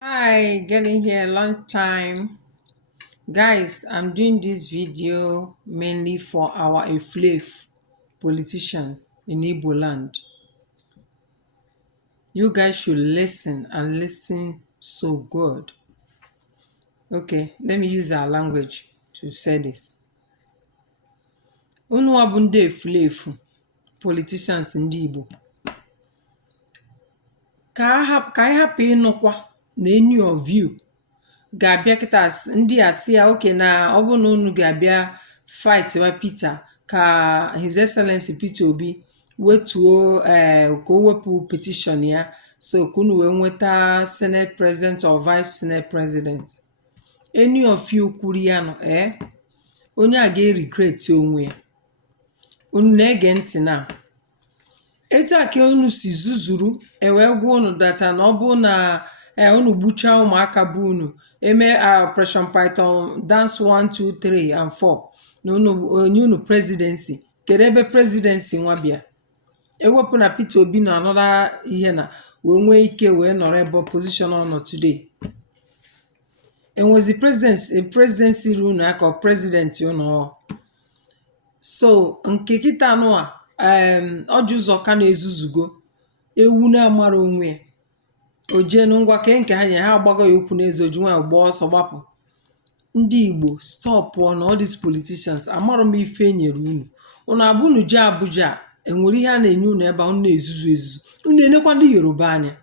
Hi, getting here long time. Guys, I'm doing this video mainly for our Eflave politicians in Igbo land. You guys should listen and listen so good. Okay, let me use our language to say this. Unu wabu ndị Eflave politicians ndị Igbo. Ka anyị hapụ ịnụkwa na any of you ga-abịa kịta ndị a sị ya oke na ọ bụrụ na unu ga-abịa fight wa Peter ka His Excellency Peter Obi wetuo ka o wepụ petition ya so ka unu wee nweta Senate President or Vice Senate President. Any of you kwuru ya nọ onye a ga-regret onwe ya. Unu na-ege ntị na etu a ka unu si zuzuru wee gwa unu data na ọ bụ na unu gbuchaa ụmụaka bụ unu eme Operation Python dance 1 2 3 and 4 na onye unu presidency kedu ebe presidency nwa bịa ewepụ na Peter Obi na anọra ihe na wee nwee ike wee nọrọ ebe position ọ nọ today. Enwezi presidency unu aka president unu. So nke kịta anụ ọjị ụzọ ka na-ezuzugo ewu na-amara onwe ya o jee ngwa ke nke ha nye ha agbago ya okwu n'eze oju nwa gba ọsọ gbapụ. Ndị Igbo stop on all these politicians. Amarọ m ife enyere unu abụ unu jee Abuja enwere ihe a na-enye unu ebe unu na-ezuzu ezuzu. Unu enekwa ndị Yoruba anya.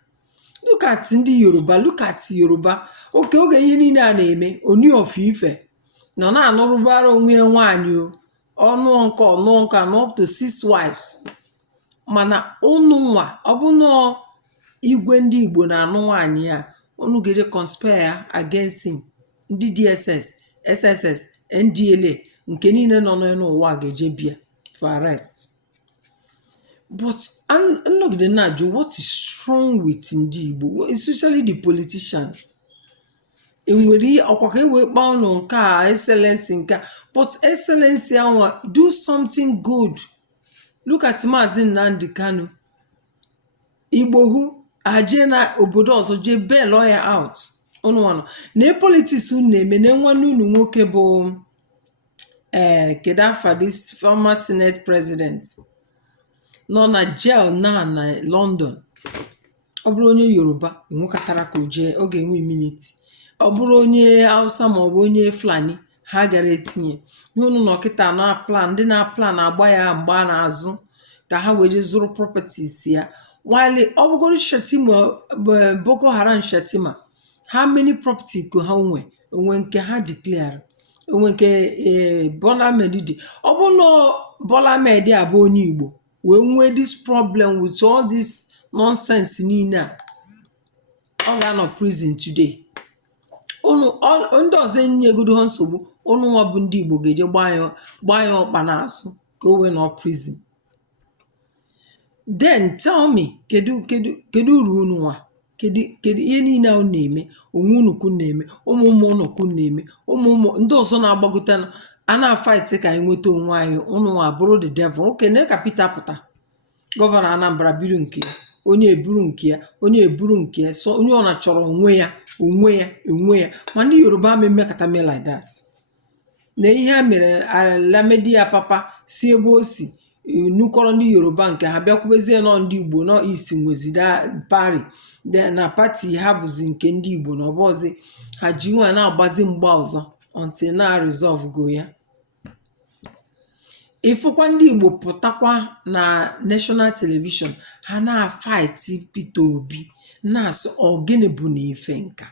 Look at ndị Yoruba, look at Yoruba. Oge ihe niile a na-eme oni of ife nọ na-anụrụbara onwe ya nwaanyị ọnụ nke up to 6 wives. Mana unu nwa ọ bụ na igwe ndị Igbo na-anụ nwaanyị ya unu ga-eje conspire against him. Ndị DSS, SSS, NDLA nke niile nọ n'ụwa ga-eje bịa for arrest. But nnọgide na-ajụ what is wrong with ndị Igbo, especially the politicians. Enwere ọkwa ka ewe kpaa ụnụ nke a excellency nke but excellency ahụ do something good. Look at Maazị Nnamdi Kanu. Igbo hu aje na obodo ọzọ je bail lawyer out. Unu na politics unu na-eme na nwanne unu nwoke bụ kedu afa this former Senate President nọ na jail na London. Ọ bụrụ onye Yoruba enwekatara ka ọ ga-enwe immunity. Ọ bụrụ onye Hausa ma ọ bụ onye Fulani ha gara etinye ihe unu nọ kịta na plan ndị na plan agba ya mgba n'azụ ka ha wee zụrụ properties ya. While ọ bụgoro Shetima Boko Haram Shetima, how many property ko ha onwe nke ha declare onwe nke Bola Ahmed dị. Ọ bụ na Bola Ahmed abụ onye Igbo wee nwee this problem with all this nonsense niile a ọ ga-anọ prison today. Ndị ọzọ enyegodo ha nsogbu unu nwa bụ ndị Igbo ga-eje gbaa ya ọkpa n'azụ ka o wee nọ prison. Then tell me kedu uru unu nwa kedu ihe niile unu na-eme onwe unu ku na-eme ụmụ unu ku na-eme ụmụ ndị ọzọ na-agbagota a na-fight ka anyị nweta onwe anyị. Unu nwa bụrụ the devil. Okay, na ka Peter pụta gọvanọ Anambra biri nke ya onye eburu nke ya onye eburu nke ya so onye ọ na-achọrọ onwe ya ma ndị Yoruba mmekọta me like that. Na ihe a mere Alamedi ya papa si ebe o si nukọrọ ndị Yoruba nke ha bịakwubezie nọ ndị Igbo nọ isi nwezida pari na pati ha bụzi nke ndị Igbo na ọbọzi ha ji nwa na-agbazi mgba ọzọ until na resolve go ya. Ifụkwa ndị Igbo pụtakwa na national television ha na-fight Peter Obi na-asị gịnị bụ na ife nka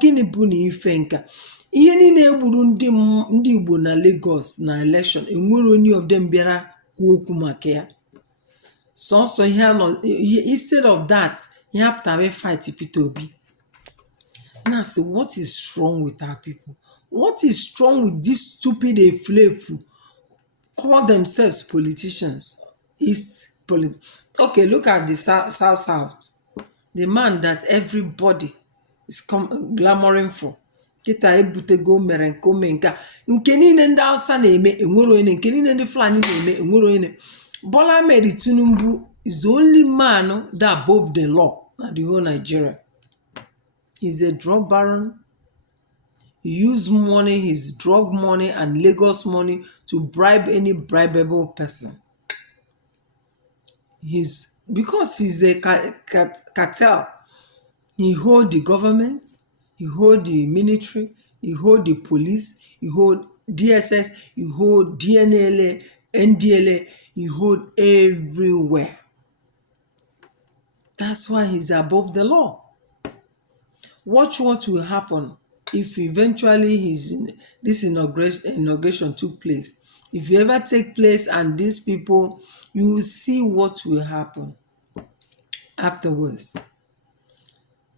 gịnị bụ na ife nka. Ihe niile egburu ndị Igbo na Lagos na election enwere onye of them bịara kwuo okwu maka ya. Sọsọ ihe anọ instead of that ihe apụtara fight Peter Obi. Na-asị what is wrong with our people? What is wrong with this stupid Eflave call themselves politicians? Okay, look at the South. The man that everybody is clamoring for. Kita ebutego mere nke ome nke niile ndị Hausa na-eme enwere onye nke niile ndị Fulani na-eme enwere onye. Bola Ahmed Tinubu is the only man that above the law na the whole Nigeria. He's a drug baron. He used money, his drug money and Lagos money to bribe any bribable person. Because he's a cartel. He hold the government, he hold the military, he hold the police, he hold DSS, he hold DNLA, NDLA, he hold everywhere. That's why he's above the law. Watch what will happen if eventually this inauguration took place. If you ever take place and these people, you will see what will happen afterwards.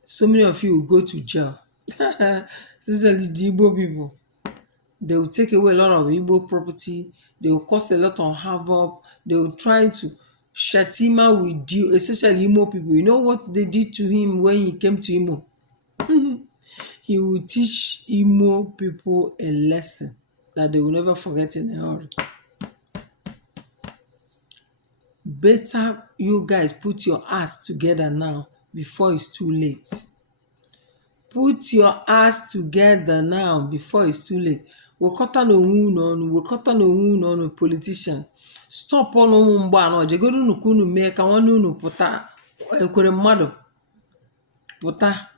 So many of you will go to jail. Especially the Igbo people. They will take away a lot of Igbo property. They will cause a lot of havoc. They will try to shatima with you, especially Imo people. You know what they did to him when he came to Imo? He will teach Imo people a lesson that they will never forget in a hurry. Better you guys put your ass together now before it's too late. Put your ass together now before it's too late. Wekọta n'onwe unu ọnụ politician. Stop ọnụ ụmụ mgbe anọ. Jegodu unu ka unu mee ka nwanne unu pụta ekwere mmadụ pụta.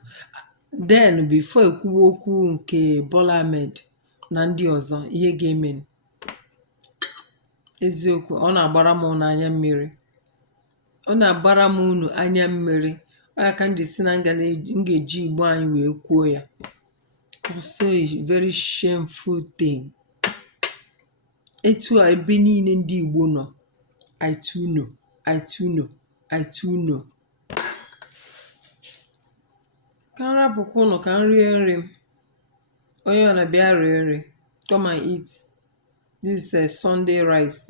Then before ekwuwe okwu nke Bola Ahmed na ndị ọzọ ihe ga-eme. Eziokwu, ọ na-agbara m unu anya mmiri. Ọ na-agbara m unu anya mmiri. Ọ ya ka m ji si na m ga-eji Igbo anyị wee kwuo ya. Also a very shameful thing. Etu a ebe niile ndị Igbo nọ. I too know. Ka m rapụkwa unu ka m rie nri m. Onye ọ na-abịa rie nri. Come and eat. This is Sunday rice,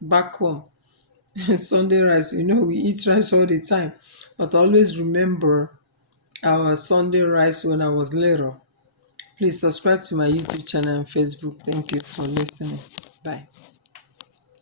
back home. Sunday rice, we eat rice all the time. But always remember our Sunday rice when I was little. Please subscribe to my YouTube channel and Facebook. Thank you for listening. Bye.